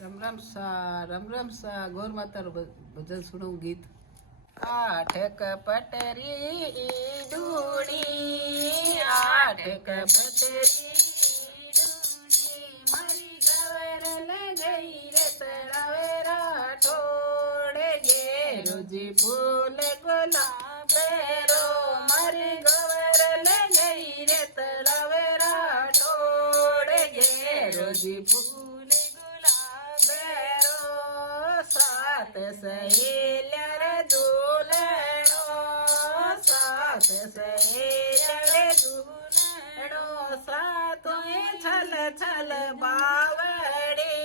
राम राम सा गौर माता रो भजन सुनो गीत। आठ कपटरी डूणी आठ कपटरी डूणी मारी गवर गई रे तड़ावे राठोड़े गे रोजी फूल गुलाबेरो मारी गवर गई रे तड़ावे राठोड़े गे रोजी फूल सात सहेल्या रे दुलणो सात सहेल्या रे दुलणो सातोय छल छल बावडी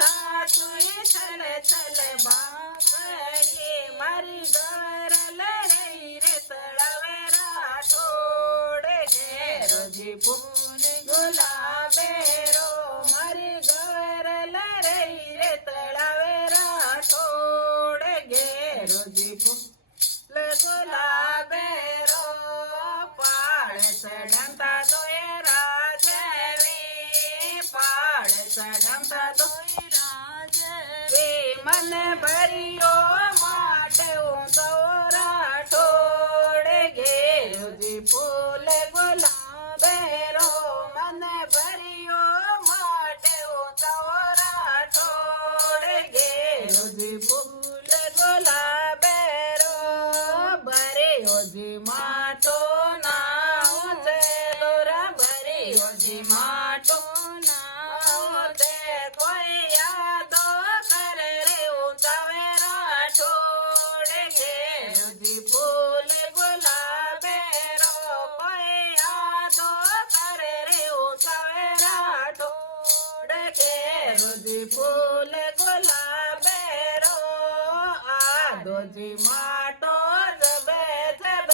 सातोय छल छल बावडी मारी गरल रे रे तळावे राठोडे गे रोजी फूल गुलाबेरो मारी गरल रे रे तळावे राठोडे गे रोजी फूल गुलाबेरो पाळ चढंता दोय राजवी पाळ चढंता दोय राजवी मन भरियो माटे तो राठोडे गे रोजी फूल गुलाबेरो मन भरियो माटे तो राठोडे गे रोजी फूल गुलाबेरो भरे ओजी माटो नाव चलो रा भरे ओजी माटो नाव ते कोई यादो करे रे उतावे राठोडे गे रोजी फूल गुलाबेरो कोई यादो करे रे उतावे राठोडे गे रोजी फूल गुलाबेरो आदोजी माटो